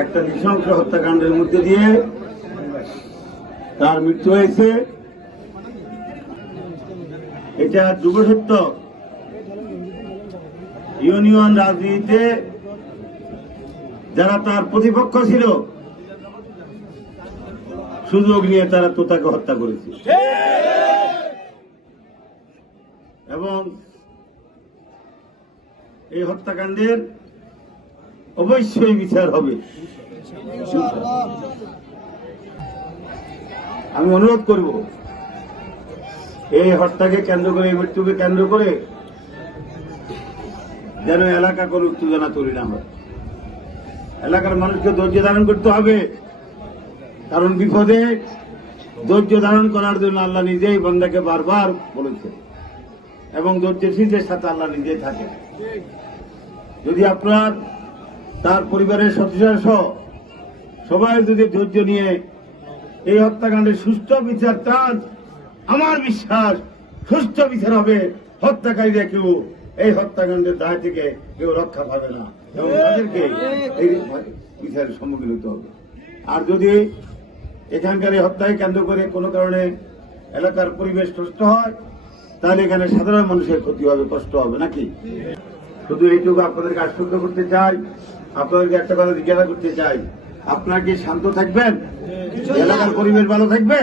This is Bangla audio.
একটা নৃশংস হত্যাকাণ্ডের মধ্যে দিয়ে তার মৃত্যু হয়েছে। এটা যুব সত্য। ইউনিয়ন রাজনীতিতে যারা তার প্রতিপক্ষ ছিল সুযোগ নিয়ে তারা তোতাকে হত্যা করেছে এবং এই হত্যাকাণ্ডের অবশ্যই বিচার হবে। আমি অনুরোধ করব এই হত্যাকে কেন্দ্র করে, এই মৃত্যুকে কেন্দ্র করে যেন এলাকা কোনো উত্তেজনা তৈরি না হয়। এলাকার মানুষকে ধৈর্য ধারণ করতে হবে, কারণ বিপদে ধৈর্য ধারণ করার জন্য আল্লাহ নিজেই বান্দাকে বারবার বলেছে এবং ধৈর্যশীলদের সাথে আল্লাহ নিজেই থাকে। যদি আপনার তার পরিবারের সদস্যরা সহ সবাই যদি ধৈর্য নিয়ে এই হত্যাকাণ্ডের সুষ্ঠু বিচার চান, আমার বিশ্বাস সুষ্ঠু বিচার হবে। হত্যাকারীরা কেউ এই হত্যাকাণ্ডের দায় থেকে কেউ রক্ষা পাবে না এবং তাদেরকে এই বিচারের সম্মুখীন হতে হবে। আর যদি এখানকার এই হত্যাকে কেন্দ্র করে কোনো কারণে এলাকার পরিবেশ নষ্ট হয়, তাহলে এখানে সাধারণ মানুষের ক্ষতি হবে, কষ্ট হবে নাকি। শুধু এইটুকু আপনাদেরকে আশ্বস্ত করতে চাই, আপনাদেরকে একটা কথা জিজ্ঞাসা করতে চাই, আপনারা কি শান্ত থাকবেন? এলাকার পরিবেশ ভালো থাকবে?